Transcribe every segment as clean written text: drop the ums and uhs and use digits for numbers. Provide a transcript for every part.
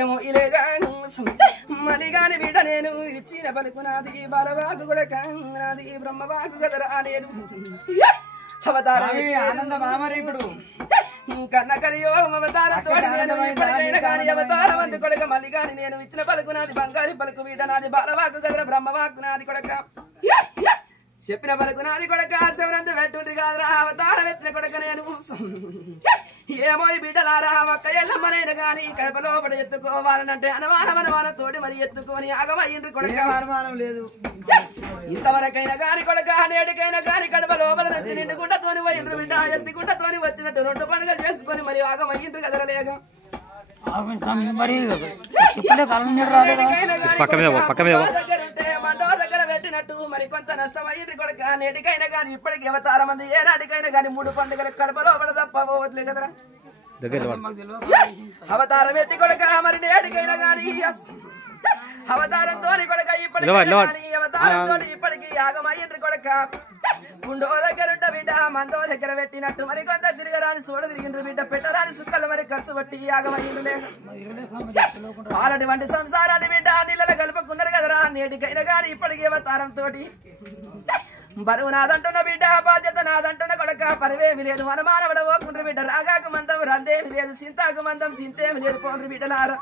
ఏమో ఇలేగా మలిగాని బిడ్డ నేను ఇచ్చిన పలుకు నాది బాలవాకు కూడా నాది బ్రహ్మవాకు కదరా నేను అవతారం ఆనంద మామరి ఇప్పుడు కన్న కలియో అవతారంతో నేను ఇప్పటికైనా కానీ అవతారం అందు కొడక మళ్ళీ కానీ నేను ఇచ్చిన పలుకు నాది బంగారి పలుకు బిడ్డ నాది బాలవాకు కదరా బ్రహ్మవాకు నాది కొడక చెప్పిన పలుకు నాది కొడక శివనంత పెట్టుండ్రి కాదురా అవతారం ఎత్తిన కొడక నేను ఏమో ఈ బిడ్డలారా ఒక్క ఎల్లమ్మనైనా గాని కడప లోపల ఎత్తుకోవాలనంటే అనుమానం తోటి మరి ఎత్తుకొని ఆగమయ్యిండ్రి కొడక అనుమానం లేదు ఇంతవరకైనా గాని కొడక నేటికైనా గాని కడప లోపల వచ్చి నిండుకుంటతోని పోయిండ్రు బిడ్డ ఎత్తుకుంటతోని వచ్చినట్టు 2 పండుగలు చేసుకొని మరి ఆగమయ్యిండ్రు కదరలేక దగ్గర పెట్టినట్టు మరి కొంత నష్టమైంది కొడక నేటికైనా గాని ఇప్పటికి అవతారం మంది ఏ నాటికైనా గాని 3 పండుగలు కడపలో తప్ప పోవట్లే కదరా అవతారం ఎత్తి కొడక మరి నేటికైనా గాని అవతారంతో కొడక ఇప్పటికి అవతారంతో ఇప్పటికి యాగమయ్యిండ్రి కొడక గుండో దగ్గర ఉంట బిడ్డ మందో దగ్గర పెట్టినట్టు మరి కొంత తిరగరాని సోడ తిరిగిండ్రు బిడ్డ పెట్టరాని సుక్కలు మరి ఖర్చు పట్టి యాగమయ్యిండ్రు లేక పాలటి వంటి సంసారాన్ని బిడ్డ నీళ్ళ కలుపుకున్నారు కదరా నేటికైనా గాని ఇప్పటికి అవతారం తోటి బరువు నాదంటున్న బిడ్డ బాధ్యత నాదంటున్న కొడక పరివేమి లేదు మనమానవడ ఓకుండ్రు బిడ్డ రాగాకు మందం రందేమి లేదు సింతాకు మందం సింతేమి లేదు పోండ్రు బిడ్డలారా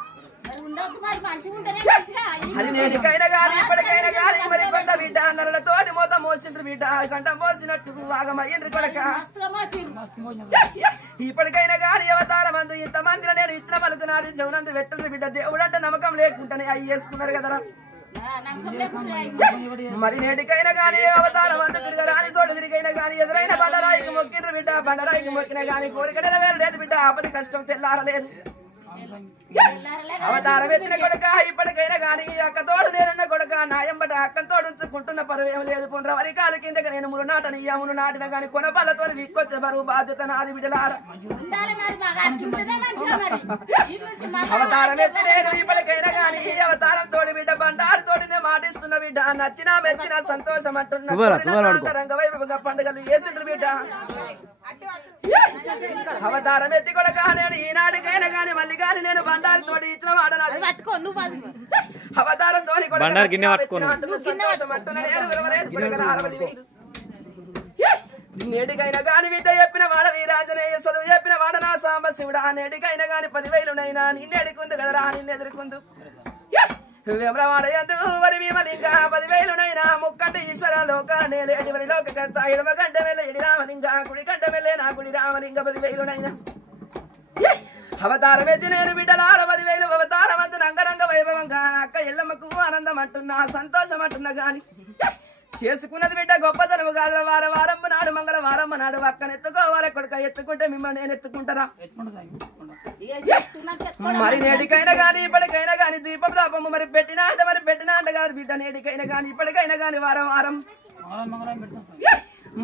అది నేటికైనా గాని ఇప్పటికైనా గాని మరి కొంత బిడ్డ నల్లతోటి మొత్తం మోసిండ్రు బిడ్డ కంఠం మోసినట్టు ఆగమయ్యిండ్రు కొడక ఇప్పటికైనా గాని అవతారం అందు ఇంతమందిలో నేను ఇచ్చిన పలుకు నాది చెవునందు పెట్టుండ్రు బిడ్డ దేవుడు అంటే నమ్మకం లేకుండానే అవి వేసుకున్నారు కదరా మరి నేటికైనా గాని అవతారం అందు తిరగరాని చోటు తిరిగైనా గాని ఎదురైన బండరాయికి మొక్కిండ్రు బిడ్డ బండరాయికి మొక్కినా గాని కోరిక నెరవేరలేదు బిడ్డ ఆపది కష్టం తెల్లారలేదు అవతారం ఎత్తిన కొడక ఇప్పటికైనా గాని అక్క తోడు నేనన్న కొడక నాయంబట అక్క తోడు ఉంచుకుంటున్న పరువేం లేదు పొండ్ర వరి కాలు కిందకి నేను మును నాటని మును నాటిన గాని కొనపాలతో వీక్కొచ్చే బరువు బాధ్యత నాది బిడ్డలార అవతారం ఎత్తి నేను ఇప్పటికైనా గాని అవతారం తోడి బిడ్డ బండారు తోడినే మాటిస్తున్న బిడ్డ నచ్చినా మెచ్చిన సంతోషం అంటున్న రంగవైపుగా పండుగలు వేసిండ్రు బిడ్డ అవతారం ఎత్తి కొడక నేను ఈనాటికైనా గాని మళ్ళీ గాని నేను బండారు తోటి ఇచ్చిన వాడనాది అవతారం తోని నేటికైనా గాని విద్య చెప్పిన వాడ వీరాంజనేయ చదువు చెప్పిన వాడ నా సాంబశివుడా నేటికైనా గాని 10,000నైనా నిన్నెడుకుందు కదరా నిన్నెదురుకుందు విమలవాడయందు వరి భీమలింగ 10,000నైనా ముక్కంటే ఈశ్వర లోకాన్ని లేటి వరి లోకకర్త ఎడమ గంట వెళ్ళ ఎడి రామలింగ కుడి గంట వెళ్ళే నా కుడి రామలింగ 10,000నైనా అవతారం ఎత్తి నేను బిడ్డలార 10,000 అవతారం అందు రంగరంగ వైభవంగా అక్క ఎల్లమ్మకు ఆనందం అంటున్నా సంతోషం అంటున్నా గాని చేసుకున్నది బిడ్డ గొప్పతనము కాదు వారం నాడు మంగళవారం నాడు అక్కను ఎత్తుకోవాలి కొడుక ఎత్తుకుంటే మిమ్మల్ని నేను ఎత్తుకుంటారా మరి నేటికైనా గాని ఇప్పటికైనా గాని దీపం దాపము మరి పెట్టినా అంటే గాని బిడ్డ నేటికైనా గాని ఇప్పటికైనా గాని వారం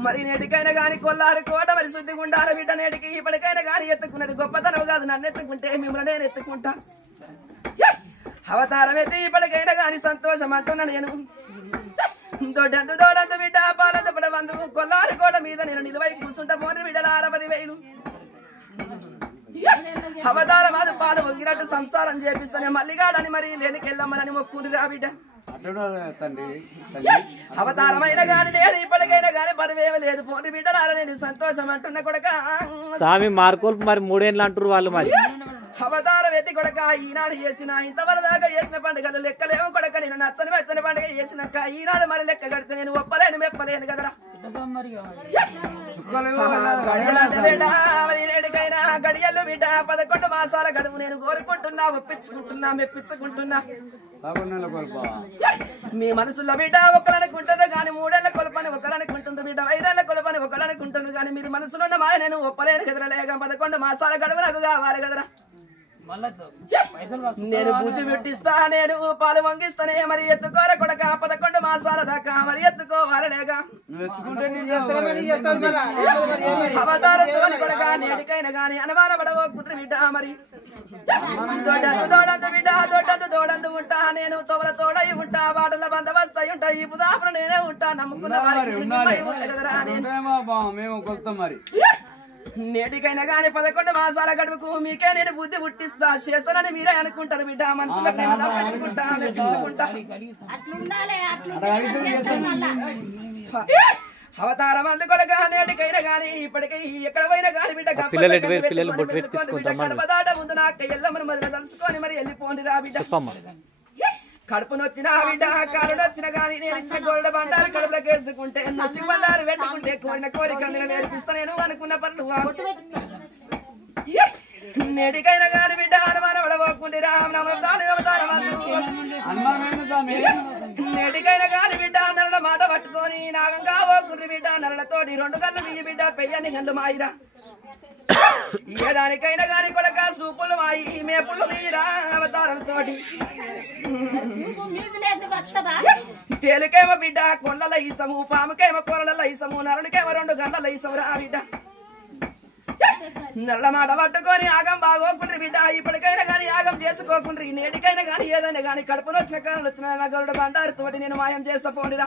మరి నేటికైనా గాని కొల్లారు కోట మరి శుద్ధిగా ఉండాలి బిడ్డ నేటికి ఇప్పటికైనా గాని ఎత్తుకున్నది గొప్పతనం కాదు నన్ను ఎత్తుకుంటే మిమ్మల్ని నేను ఎత్తుకుంటా అవతారం ఎత్తి ఇప్పటికైనా గాని సంతోషం అంటున్నా నేను దొడ్డందు బిడ్డ పాలంత పడ బంధు కొల్లారు కోట మీద నేను నిలువై కూర్చుంటా పోని బిడ్డలార 10,000 అవతారం అది పాలు మొగ్గినట్టు సంసారం చేపిస్తానే మల్లిగాడని మరి లేనికెళ్ళమ్మని మొక్కుంది రా బిడ్డ అవతారమైన గాని నేను ఇప్పటికైనా గాని పరివేమి లేదు పోటీ బిడ్డలారా నేను సంతోషం అంటున్నా కొడక స్వామి మార్కోలు మరి 3 ఏళ్ళు అంటారు వాళ్ళు మరి అవతారం ఎత్తి కొడక ఈనాడు చేసిన ఇంతవరకు దాకా చేసిన పండుగలు లెక్కలేమో కొడక నేను నచ్చని మెచ్చని పండుగ చేసినాక ఈనాడు మరి లెక్క కడితే నేను ఒప్పలేను మెప్పలేను కదరా నేటికైనా గడియల్లో బిడ్డ 11 మాసాల గడువు నేను కోరుకుంటున్నా ఒప్పించుకుంటున్నా మెప్పించుకుంటున్నా మీ మనసులో బిడ్డ ఒకరనుకుంటారు కానీ 3 ఏళ్ల కొలపని ఒకరనుకుంటుంది బిడ్డ 5 ఏళ్ల కొలపని ఒకరనుకుంటున్నారు కానీ మీరు మనసులో ఉన్న మాయ నేను ఒప్పలేను కదరా లేక 11 మాసాల గడువు నాకు కావాలి కదరా నేను బుద్ధి పెట్టిస్తా నేను పాలు వంగిస్తానే మరి ఎత్తుకోర కొడక 11 మాసాల దాకా మరి ఎత్తుకోవాలి లేక అవతారంతో కొడక నేటికైనా గాని అనుమానపడవో కుట్రి బిడ్డ మరి దోడందు ఉంటా నేను తోవల తోడై ఉంటా బాటల బందవస్తై ఉంటా ఈ పుదాపురం నేనే ఉంటా నమ్ముకున్న నేటికైనా గాని 11 మాసాల గడువుకు మీకే నేను బుద్ధి పుట్టిస్తా చేస్తానని మీరే అనుకుంటారు బిడ్డ మనసులో మెచ్చుకుంటా అవతారం అందుకొడగా నేటికైనా గాని ఇప్పటికీ ఎక్కడ పోయినా గాని బిడ్డ గడపదాట ముందు నాకు ఎల్లమ్మని మొదలు తలుసుకొని మరి వెళ్ళిపోండి రా బిడ్డ కడుపునొచ్చిన బిడ్డ కాలునొచ్చిన గాని నేను ఇచ్చిన గోరడ బండారు కడుపులోకి వేసుకుంటే నష్టి బండారు పెట్టుకుంటే కోరిన కోరిక నేను నేర్పిస్తా నేను అనుకున్న పనులు నేటికైనా గాని బిడ్డ అనుమానం పడబోకుండి నేటికైనా గాని బిడ్డ నరల మాట పట్టుకొని నాగంగా పోకుండ్రి బిడ్డ నరలతోటి 2 గళ్ళు నీ బిడ్డ పెయ్యని గళ్ళు మాయిరా ఏదానికైనా గాని కొడక సూపులు మాయి మేపులు మీరా అవతారం తోటి తేలికేమో బిడ్డ కొండల ఈసము పాముకేమో కొరల ఈసము నరునికేమో 2 గంటల ఈసము రా బిడ్డ నల్ల మాట పట్టుకొని ఆగం బాగోకుండ్రి బిడ్డ ఇప్పటికైనా గాని ఆగం చేసుకోకుండ్రి నేటికైనా గాని ఏదైనా గాని కడుపులో వచ్చిన కాలం వచ్చిన గరుడ బండారు తోటి నేను మాయం చేస్తా పోండిరా